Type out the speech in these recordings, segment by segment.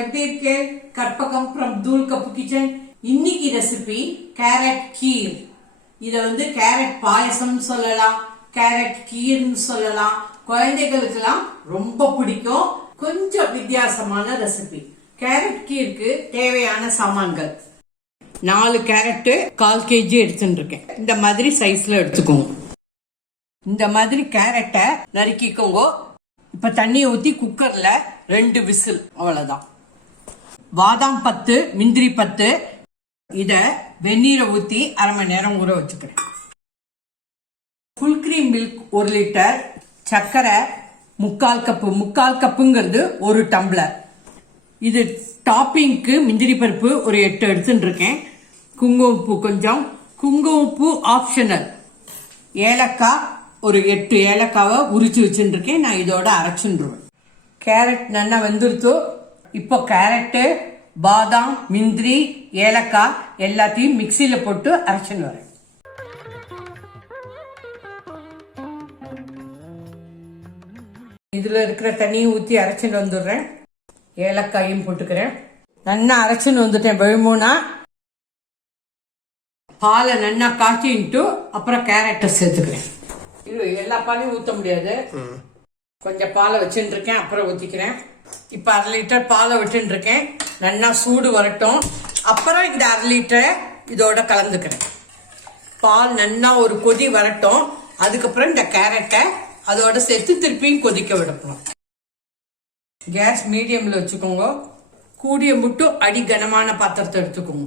எப்படி இருக்குது Karpagam from Thool cup kitchen இன்னைக்கு ரெசிபி கேரட் கீர் இத வந்து கேரட் பாயசம் சொல்லலாம். கேரட் கீர்னு சொல்லலாம். குழந்தைகளுக்கெல்லாம் ரொம்ப பிடிக்கும். கொஞ்சம் வித்தியாசமான ரெசிபி கேரட் கீருக்கு தேவையான சாமான்கள். நாலு கேரட்டு கால் கேஜி எடுத்துட்டு இருக்கேன் இந்த மாதிரி சைஸ்ல எடுத்துக்கோங்க. இந்த மாதிரி கேரட்டை நறுக்கிக்கோங்க. இப்ப தண்ணியை ஊத்தி குக்கர்ல ரெண்டு விசில். அவ்வளவுதான். பாதாம் பத்து முந்திரி பத்து இத வெந்நீரை ஊத்தி அரை மணி நேரம் ஊற வச்சுக்கிறேன். ஃபுல் கிரீம் மில்க் ஒரு லிட்டர் சர்க்கரை முக்கால் கப்பு முக்கால் கப்புங்கிறது ஒரு டம்ளர் இது டாப்பிங்க்கு முந்திரி பருப்பு ஒரு எட்டு எடுத்துட்டு இருக்கேன் குங்குமப்பூ கொஞ்சம். குங்குமப்பூ ஆப்ஷனல் ஏலக்காய் ஒரு எட்டு ஏலக்காவை உரிச்சு வச்சுட்டு இருக்கேன் நான் இதோட அரைச்சுருவேன் கேரட் நல்லா வெந்துருத்தோ இப்போ கேரட்டு பாதாம் முந்திரி ஏலக்காய் எல்லாத்தையும் மிக்சியில் போட்டு அரைச்சின்னு வரேன். இதுல இருக்கிற தண்ணியை ஊற்றி அரைச்சின்னு வந்துடுறேன். ஏலக்காயும் போட்டுக்கிறேன். நல்லா அரைச்சின்னு வந்துட்டேன் வெழுமூனா பாலை நல்லா காய்ச்சின்ட்டு அப்புறம் கேரட்டை சேர்த்துக்கிறேன். இது எல்லா பாலையும் ஊற்ற முடியாது. கொஞ்சம் பாலை வச்சுட்டு இருக்கேன் அப்புறம் ஊத்திக்கிறேன். இப்போ அரை லிட்டர் பாலை விட்டுட்டு இருக்கேன் நல்லா சூடு வரட்டும். அப்புறம் இந்த அரை லிட்டரை இதோட கலந்துக்கிறேன். பால் நல்லா ஒரு கொதி வரட்டும். அதுக்கப்புறம் இந்த கேரட்டை அதோட சேர்த்து திருப்பியும் கொதிக்க விடணும். கேஸ் மீடியமில் வச்சுக்கோங்க. கூடிய மட்டும் அடி கனமான பாத்திரத்தை எடுத்துக்கோங்க.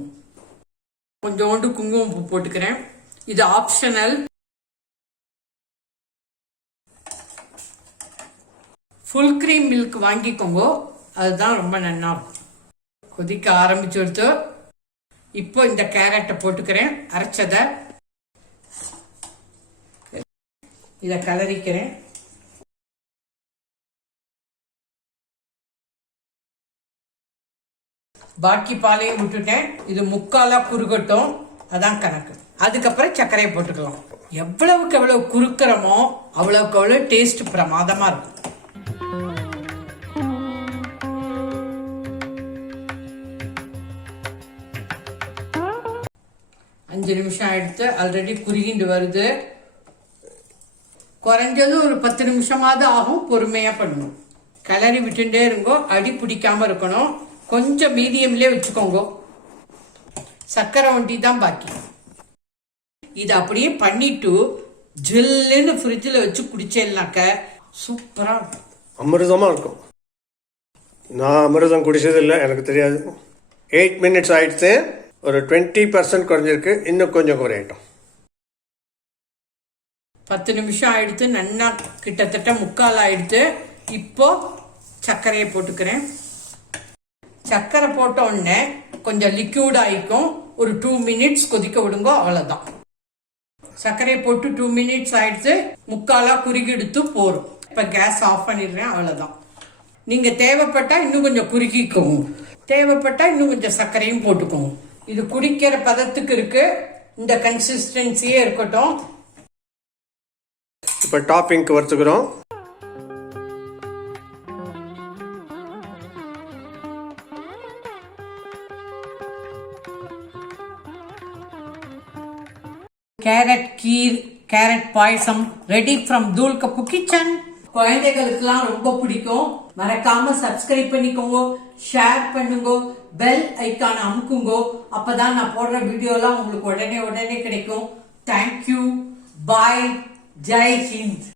கொஞ்சோண்டு குங்குமம் பூ போட்டுக்கிறேன். இது ஆப்ஷனல். ஃபுல் கிரீம் மில்க் வாங்கிக்கோங்க. அதுதான் ரொம்ப நல்லா கொதிக்க ஆரம்பிச்சு எடுத்து இப்போ இந்த கேரட்டை போட்டுக்கிறேன். அரைச்சதை இதை கலரிக்கிறேன். பாக்கி பாலையும் விட்டுட்டேன். இது முக்காலா குறுகட்டும். அதான் கணக்கு. அதுக்கப்புறம் சர்க்கரையை போட்டுக்கலாம். எவ்வளவுக்கு எவ்வளவு குறுக்கிறோமோ அவ்வளவுக்கு அவ்வளவு டேஸ்ட் பிரமாதமா இருக்கும். அஞ்சு நிமிஷம் ஆயிடுத்து ஆல்ரெடி குறுகிண்டு வருது. குறைஞ்சது ஒரு பத்து நிமிஷமாவது ஆகும் பொறுமையா பண்ணணும். கிளறி விட்டுட்டே இருங்கோ அடி பிடிக்காம இருக்கணும். கொஞ்சம் மீடியம்லயே வச்சுக்கோங்க. சர்க்கரை வண்டி தான் பாக்கி. இது அப்படியே பண்ணிட்டு ஜில்லுன்னு ஃப்ரிட்ஜில் வச்சு குடிச்சேன்னாக்க சூப்பராக இருக்கும். அமிர்தமாக இருக்கும். நான் அமிர்தம் குடிச்சதில்லை எனக்கு தெரியாது. எயிட் மினிட்ஸ் ஆயிடுச்சு. ஒரு டுவெண்ட்டி பர்சன்ட் குறைஞ்சிருக்கு. இன்னும் கொஞ்சம் குறையட்டும். பத்து நிமிஷம் ஆயிடுத்து நன்னா கிட்டத்தட்ட முக்கால் ஆயிடுத்து இப்போ சர்க்கரையை போட்டுக்கிறேன். சர்க்கரை போட்ட உடனே கொஞ்சம் லிக்யூட் ஆகிக்கும் ஒரு டூ மினிட்ஸ் கொதிக்க விடுங்க அவ்வளோதான் சர்க்கரையை போட்டு டூ மினிட்ஸ் ஆயிடுத்து முக்காலாக குறுகி எடுத்து போரும். இப்ப கேஸ் ஆஃப் பண்ணிடுறேன் அவ்வளவுதான். நீங்க தேவைப்பட்டா இன்னும் கொஞ்சம் குறுக்கிக்கோங்க. தேவைப்பட்டா இன்னும் கொஞ்சம் சர்க்கரையும் போட்டுக்கோங்க. இது குடிக்கிற பதத்துக்கு இருக்கு. இந்த கன்சிஸ்டன்சியே இருக்கட்டும். இப்போ டாப்பிங்க்கு வறுத்துக்கிறோம். Carrot kheer carrot payasam ready from Thool cup kitchen குழந்தைகளுக்கெல்லாம் ரொம்ப பிடிக்கும். மறக்காம சப்ஸ்கிரைப் பண்ணிக்கோங்க ஷேர் பண்ணுங்க பெல் ஐக்கான அமுக்குங்க. அப்பதான் நான் போடுற வீடியோலாம் உங்களுக்கு உடனே உடனே கிடைக்கும். Thank you bye Jai Hind